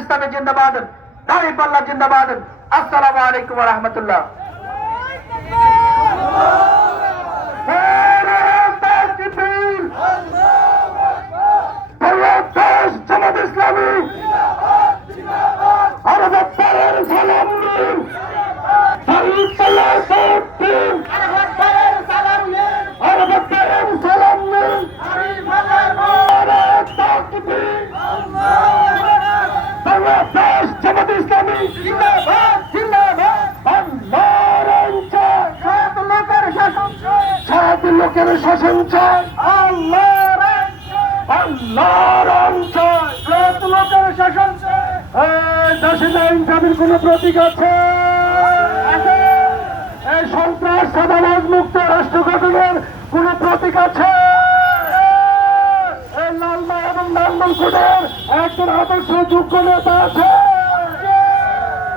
ইসলামী জিন্দাবাদ, দাঁড়িপাল্লা জিন্দাবাদ। আসসালামু আলাইকুম ওয়া রাহমাতুল্লাহ। জামাত ইসলামী আরো বক্তারের সালাম নিন, দাঁড়িপাল্লার ভোট দিন, আরো বক্তারের সালাম নিন, বাংলাদেশ জামাত ইসলামী জিন্দাবাদ জিন্দাবাদ। আল্লাহর আইন চাই, সাত লোকের শাসন চাই, আল্লাহর আইন চাই, আল্লাহর আইন চাই, সাত লোকের শাসন চাই। এই দেশে আইন কানুনের কোন প্রতীক আছে? এই সন্ত্রাস চাঁদাবাজ মুক্ত রাষ্ট্র গঠনের কোন প্রতীক আছে? লালমা এবং লালমনকোটের একজন আদর্শ যোগ্য নেতা আছে?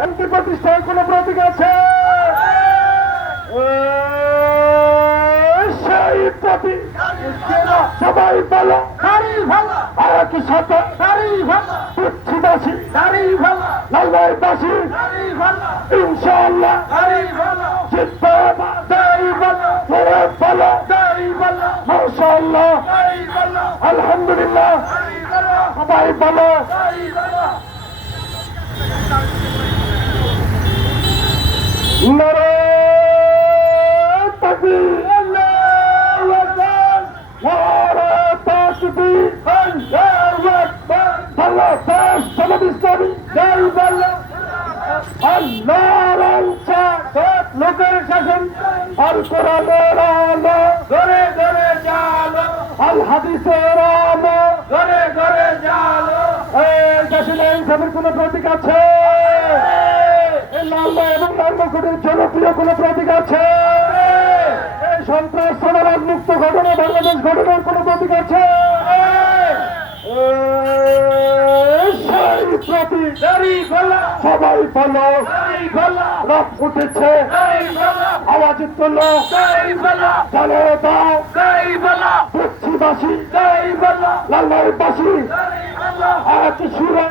এমপি প্রতিষ্ঠায় কোন প্রতীক আছে? সেই প্রতীক সবাই বলো একই সাথে পুচ্ছিবাসী লালমাইবাসী ইনশাআল্লাহ জিতবে। বলো মাশাআল্লাহ আলহামদুলিল্লাহ সবাই বলো নারে তাকবীর, আল্লাহু আকবার, নারে তাকবীর, আল্লাহু আকবার। বাংলাদেশ জামাত ইসলামী জয় বাংলা। আল্লাহর আইন চাই, সৎ লোকের শাসন, আল কোরআনের আলো ঘরে ঘরে জালো, আল হাদিসের আলো ঘরে ঘরে জালো। এই দেশে আইন কানুনের কোন প্রতীক আছে? লালমা এবং লালমনকোটের জনপ্রিয় কোন প্রতীক আছে? এই সন্ত্রাস চাঁদাবাজ মুক্ত ঘটনা বাংলাদেশ গঠনের কোন প্রতীক আছে? সেই প্রতীক সবাই বলো রব উঠেছে, আওয়াজ তোলো, জানো দাও পুচ্ছিবাসী লালমাইবাসী এক সুরে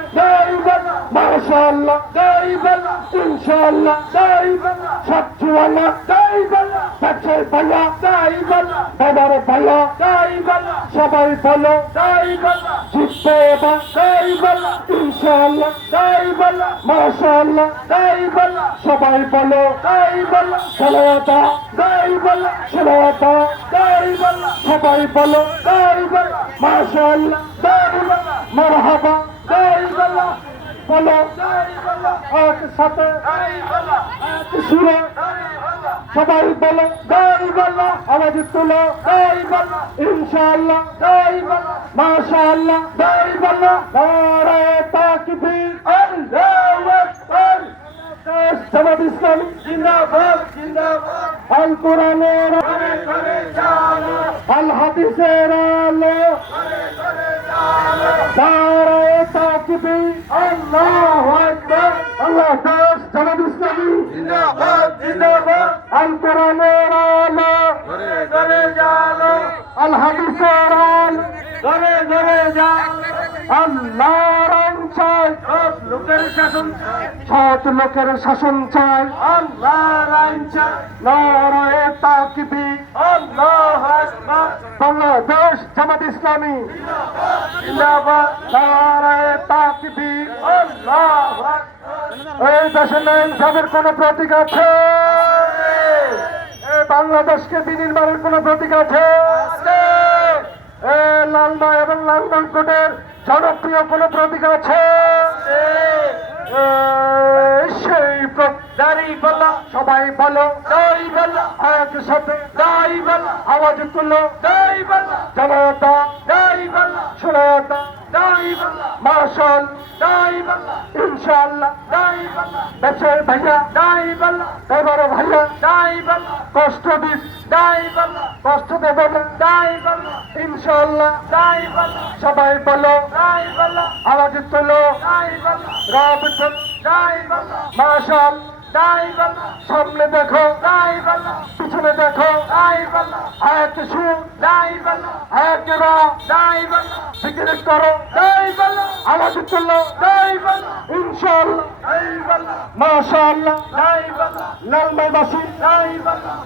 মাশাআল্লাহ ইনশাআল্লাহ সচ্চুয়াল্লাহ ব্যবসায়ী ভাইয়া বাবার ভাইয়া সবাই বলো জিতবে এবার ইনশাআল্লাহ মাশাআল্লাহ সবাই বলো সালাওয়াতা সালাওয়াতা সবাই বলো মাশাআল্লাহ মারহাবা বলো এক সাথে এক সুরে সবাই বলো আওয়াজ তোলো ইনশাআল্লাহ মাশাআল্লাহ নারে তাকবীর, আল্লাহু আকবার। দেশ জামাত ইসলামী জিন্দাবাদ জিন্দাবাদ। আল কোরআনের আলো, আল হাদিসের আলো নারে তাকবীর, আল্লাহু আকবার। বাংলাদেশ জামাত ইসলামী জিন্দাবাদ জিন্দাবাদ। আল কোরআনের আলো ঘরে ঘরে জালো, আল হাদিসের আলো ঘরে ঘরে জালো। আল্লাহর আইন চাই, সৎ লোকের শাসন চাই, সৎ লোকের শাসন চাই, আল্লাহর আইন চাই। নারে তাকবীর, আল্লাহু আকবার। বাংলাদেশ জামাত ইসলামী জিন্দাবাদ। নারে তাকবীর, আল্লাহু আকবার। এই দেশে আইন কানুনের কোন প্রতীক আছে? এই বাংলাদেশকে বিনির্মাণের কোন প্রতীক আছে? লালমা এবং লালমনকোটের জনপ্রিয় কোন প্রতীক আছে? সেই দাঁড়িপাল্লা সবাই বলো একসাথে আওয়াজ তুলো জনতা সুরতা মাশাল ইনশাআল্লাহ ব্যবসায়ী ভাইয়া এবার ভাইয়া কষ্ট দিস কষ্ট দেবে ইনশাআল্লাহ সবাই বলো আওয়াজ তোলো রব মাশাল সামনে দেখো পিছনে দেখো হাত সুর হাত রা জিকির করো আওয়াজ তুলো ইনশাআল্লাহ মাশাআল্লাহ লালমাইবাসী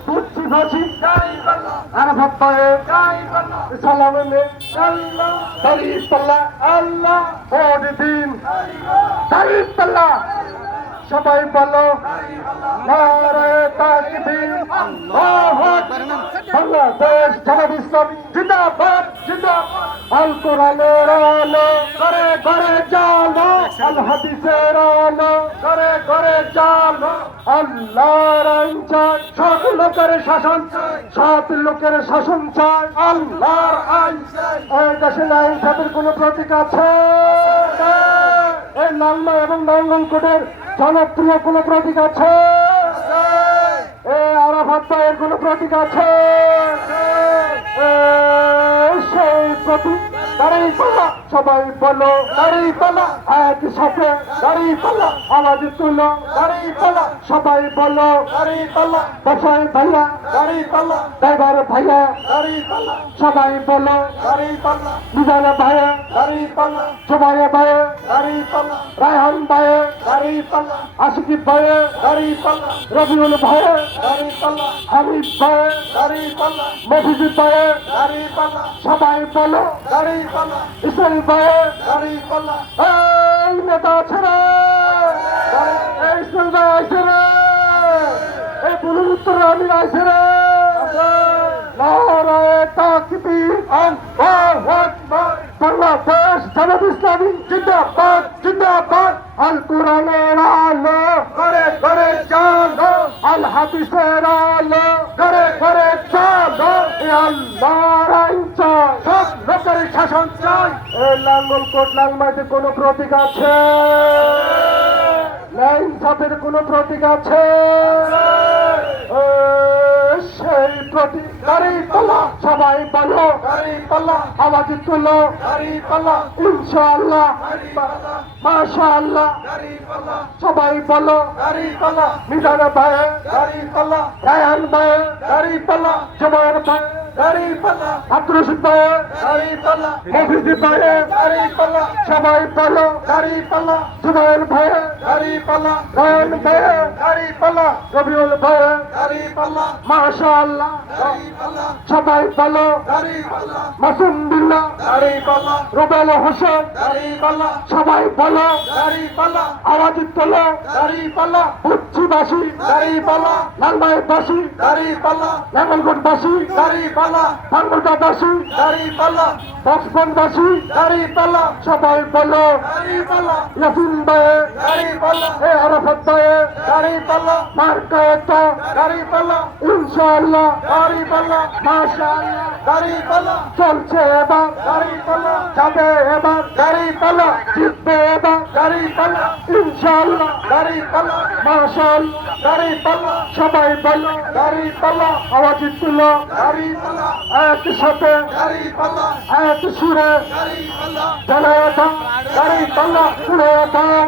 বুদ্ধিবাসী আরাফাত পায়ে সালাম নে দাঁড়িয়ে আল্লাহ ভোট দিন দাঁড়িয়ে সবাই বলো নারে তাকবীর আল্লাহু আকবার বাংলাদেশ জামাত ইসলামী জিন্দাবাদ জিন্দাবাদ আল কোরআনের আলো করে করে জালো আল হাদিসের আলো করে করে জালো আল্লাহর আইন চাই সব লোকের শাসন চাই সব লোকের শাসন চাই আল্লাহর আইন চাই এই দেশে আইন সাথের কোনো প্রতীক আছে এই লালমা এবং নাঙ্গলকোটের জনপ্রিয় কোন প্রতীক আছে আরাফাত ভাইয়ের কোন প্রতীক আছে সেই প্রতীক দাঁড়িয়ে পাল্লা সবাই বলো দাঁড়িয়ে পাল্লা একই সাথে দাঁড়িয়ে পাল্লা আওয়াজ তুলো দাঁড়িয়ে পাল্লা সবাই বলো দাঁড়িয়ে পাল্লা বসাই ভাইয়া দাঁড়িয়ে পাল্লা ড্রাইভার ভাইয়া দাঁড়িয়ে পাল্লা সবাই বলো দাঁড়িয়ে পাল্লা মিজানা ভাইয়া দাঁড়িয়ে পাল্লা জুবাইয়া ভাইয়া দাঁড়িয়ে পাল্লা রায়হান ভাইয়া দাঁড়িয়ে পাল্লা আশিকি ভাইয়া দাঁড়িয়ে পাল্লা রবিউল ভাইয়া দাঁড়িয়ে পাল্লা হাবিব ভাইয়া দাঁড়িয়ে পাল্লা মফিজুর ভাইয়া দাঁড়িয়ে পাল্লা সবাই বলো দাঁড়িয়ে পাল্লা ইসরাইল ভাইয়া দাঁড়িয়ে পাল্লা এই নেতা আছে রে এই ইসরাইল ভাই আছে রে এই বুলুর উত্তর আমি আছে রে নারায়ে তাকবীর আল্লাহু আকবার বাংলাদেশ জামাত ইসলামী জিন্দাবাদ জিন্দাবাদ আল কোরআনের আলো করে করে চালো আল হাদিসের আলো করে করে চালো আল্লাহর আইন চাই সব লোকের শাসন চাই এই লাঙ্গলকোট লালমাইতে কোন প্রতীক আছে লাইন সাথের কোন প্রতীক আছে সেই প্রতীক দাঁড়িয়ে পাল্লা সবাই বলো দাঁড়িয়ে পাল্লা আওয়াজ তুলো দাঁড়িয়ে পাল্লা ইনশাআল্লাহ মাশাআল্লাহ সবাই বলো দাঁড়িয়ে পাল্লা মিজানা ভাই দাঁড়িয়ে পাল্লা রায়হান ভাই দাঁড়িয়ে পাল্লা জুবাইর ভাই দাঁড়িয়ে পাল্লা আব্দুর রশিদ ভাই দাঁড়িয়ে পাল্লা মফিজ ভাই দাঁড়িয়ে পাল্লা সবাই বলো দাঁড়িয়ে পাল্লা জুবাইর ভাই দাঁড়িয়ে পাল্লা রায়হান ভাই দাঁড়িয়ে পাল্লা রবিউল ভাই দাঁড়িয়ে পাল্লা মাশাআল্লাহ দাঁড়িয়ে পাল্লা সবাই বলো দাঁড়িয়ে পাল্লা মাসুম বিল্লাহ দাঁড়িয়ে পাল্লা রুবেল হোসেন দাঁড়িয়ে পাল্লা সবাই বলো দাঁড়িয়ে পাল্লা আওয়াজ তোলো দাঁড়িয়ে পাল্লা বুচ্চিবাসী দাঁড়িয়ে পাল্লা লালমাইবাসী দাঁড়িয়ে পাল্লা লাঙ্গলকোটবাসী দাঁড়িয়ে পাল্লা বাংলাদেশবাসী দাঁড়িয়ে পাল্লা বক্সবনবাসী দাঁড়িয়ে পাল্লা সবাই বলো দাঁড়িয়ে পাল্লা ইয়াসিন ভাই দাঁড়িয়ে পাল্লা এ আরাফাত ভাই দাঁড়িয়ে পাল্লা মার্কা একটা দাঁড়িয়ে পাল্লা ইনশাআল্লাহ দাঁড়িয়ে পাল্লা মাশাআল্লাহ দাঁড়িয়ে পাল্লা চলছে এবার দাঁড়িয়ে পাল্লা যাবে এবার দাঁড়িয়ে পাল্লা জিতবে এবার দাঁড়িয়ে পাল্লা ইনশাআল্লাহ দাঁড়িয়ে পাল্লা মাশাআল্লাহ দাঁড়িয়ে পাল্লা সবাই বলো দাঁড়িয়ে পাল্লা আওয়াজ তুলো দাঁড়িয়ে পাল্লা একই সাথে দাঁড়িয়ে পাল্লা এক সুরে দাঁড়িয়ে পাল্লা জ্বালায় দাও দাঁড়িয়ে পাল্লা সুরে দাও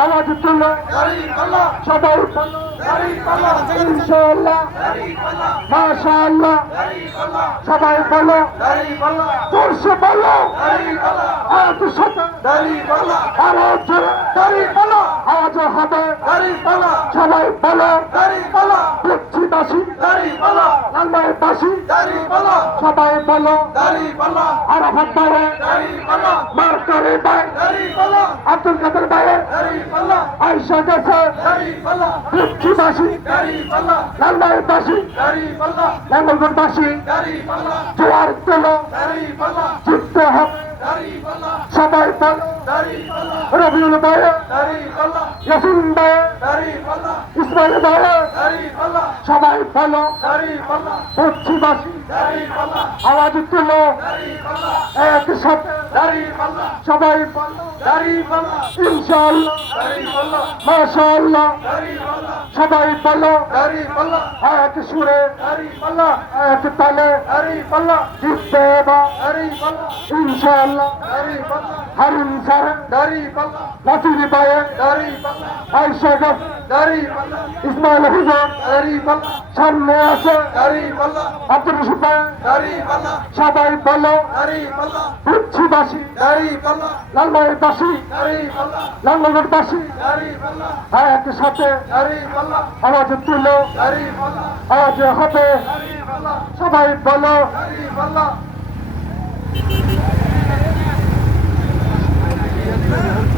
আওয়াজ তুলো দাঁড়িয়ে পাল্লা সবাই বলো দাঁড়িয়ে পাল্লা ইনশাআল্লাহ দাঁড়িয়ে পাল্লা মাশাআল্লাহ দাঁড়িয়ে পাল্লা সবাই বলো দাঁড়িয়ে পাল্লা জোরসে বলো দাঁড়িয়ে পাল্লা একই সাথে দাঁড়িয়ে পাল্লা আওয়াজ দাঁড়িয়ে পাল্লা আওয়াজ হবে দাঁড়িয়ে পাল্লা সবাই বলো দাঁড়িয়ে পাল্লা বুচ্চিবাসী দাঁড়িয়ে পাল্লা লালমাইবাসী দাঁড়িয়ে পাল্লা সবাই বলো দাঁড়িয়ে পাল্লা আরাফাত ভাই দাঁড়িয়ে পাল্লা মার্কারি ভাই দাঁড়িয়ে পাল্লা আব্দুল কাদের ভাই দাঁড়িয়ে পাল্লা আয়েশা গেছে দাঁড়িয়ে পাল্লা বুচ্চিবাসী দাঁড়িয়ে পাল্লা লালমাইবাসী দাঁড়িয়ে পাল্লা লাঙ্গলকোটবাসী দাঁড়িয়ে পাল্লা জোয়ার তোলো দাঁড়িয়ে পাল্লা জিততে হবে দাঁড়িয়ে পাল্লা সবাই বলো দাঁড়িয়ে পাল্লা রবিউল ভাই দাঁড়িয়ে পাল্লা ইয়াসিন ভাই দাঁড়িয়ে পাল্লা ইসমাইল ভাই দাঁড়িয়ে পাল্লা সবাই বলো দাঁড়িয়ে পাল্লা বুচ্চিবাসী দাঁড়িয়ে পাল্লা আওয়াজ তুলো দাঁড়িয়ে পাল্লা একই সাথে দাঁড়িয়ে পাল্লা সবাই বলো দাঁড়িয়ে পাল্লা ইনশাআল্লাহ দাঁড়িয়ে পাল্লা মাশাআল্লাহ দাঁড়িয়ে পাল্লা সবাই বলো দাঁড়িপাল্লা এক সুরে দাঁড়িপাল্লা এক তালে দাঁড়িপাল্লা জিতবে এবার দাঁড়িপাল্লা ইনশাআল্লাহ দাঁড়িপাল্লা হারুন স্যার দাঁড়িপাল্লা নাসির ভাইয়ে দাঁড়িপাল্লা আয়সা গফ দাঁড়িপাল্লা ইসমাইল হুজুর দাঁড়িপাল্লা সামনে আছে দাঁড়িপাল্লা আব্দুল রশিদ ভাই দাঁড়িপাল্লা সবাই বলো দাঁড়িপাল্লা বুচ্ছিবাসী দাঁড়িপাল্লা লালমাইবাসী দাঁড়িপাল্লা লালনগরবাসী দাঁড়িপাল্লা একসাথে দাঁড়িপাল্লা আওয়াজ তুলো দাঁড়িপাল্লা আওয়াজ হবে দাঁড়িপাল্লা সবাই বলো দাঁড়িপাল্লা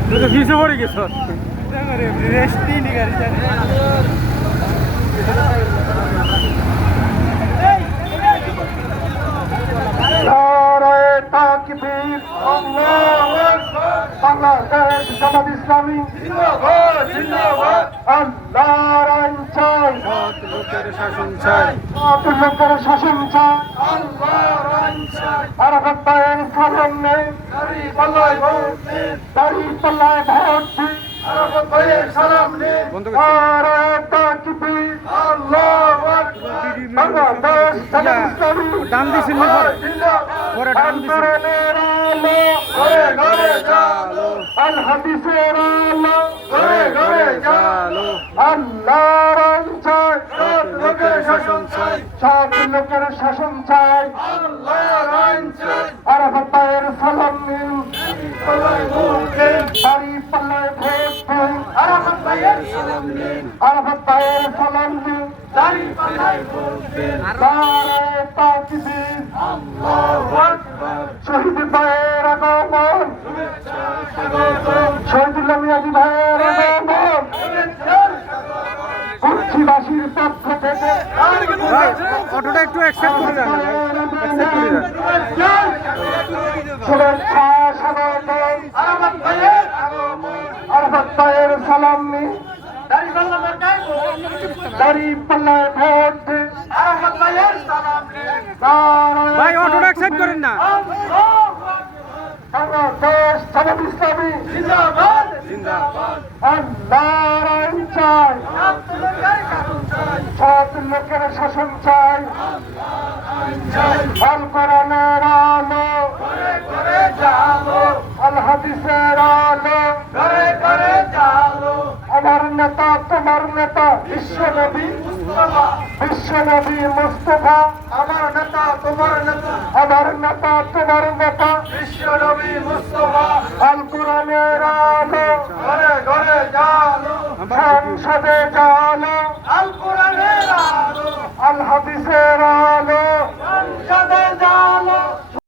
তুই তো পিছিয়ে পড়ে গেছ রেস্টই নি গাড়ি নারায়ে তাকবীর আল্লাহু আকবার বাংলাদেশ জামাত ইসলামী জিন্দাবাদ জিন্দাবাদ আল্লাহর আইন চাই লোকের শাসন চাই লোকের শাসন চাই আল্লাহর আইন চাই আরাফাত ভাইয়ের সালাম নেই দাঁড়িপাল্লায় ভোট দিন দাঁড়িপাল্লায় ভোট দিন আরাফাত ভাইয়ের সালাম নিন বন্ধ করছি নারায়ে তাকবীর আল্লাহু আকবার বাংলাদেশ জামাত ইসলামী ডান দিছেন না পরে জিন্দাবাদ পরে ডান দিছেন আন্দোলনের আলো ঘরে ঘরে জালো আল হাদিসের আলো ঘরে ঘরে জালো আল্লাহর আইন চাই সৎ লোকের শাসন চাই সব লোকের শাসন চাই আল্লাহর আইন চাই আরাফাত ভাইয়ের সালাম নিন পাল্লায় ভোট দিন দাঁড়িপাল্লায় ভোট দিন আরাফাত ভাইয়ের সালাম নিন আরাফাত ভাইয়ের সালাম দিন দাঁড়িপাল্লায় ভোট দিন নারায়ে তাকবীর আল্লাহু আকবার শহীদ ভাইয়ের আগমন শুভেচ্ছা স্বাগতম শহীদুল্লাহ মিয়াজি ভাইয়ের আগমন শুভেচ্ছা স্বাগতম কুচ্ছিবাসীর পক্ষ থেকে ভাই অটোটা একটু অ্যাকসেপ্ট করে দেন ভাই অ্যাকসেপ্ট করে দেন শুভেচ্ছা স্বাগতম আরাফাত ভাইয়ের আগমন আরাফাত ভাইয়ের সালাম নিন দাঁড়িপাল্লা মার্কায় ভোট দাঁড়িপাল্লায় ভোট দিন আরাফাত ভাইয়ের সালাম নিন নারায়ে ভাই অটোটা অ্যাকসেপ্ট করেন না আল্লাহু আকবার বাংলাদেশ জামাত ইসলামী জিন্দাবাদ জিন্দাবাদ আল্লাহর আইন চাই সৎ লোকের শাসন চাই সৎ লোকের শাসন চাই আল কোরআনের আলো ঘরে ঘরে জালো আল হাদিসের আলো ঘরে ঘরে জালো আমার নেতা তোমার নেতা বিশ্বনবী মুস্তাফা বিশ্বনবী মুস্তফা আমার নেতা তোমার নেতা আমার নেতা তোমার নেতা বিশ্বনবী মুস্তাফা আল কোরআনের আলো ঘরে ঘরে জালো সংসদে জালো আল কোরআনের আলো আল হাদিসের আলো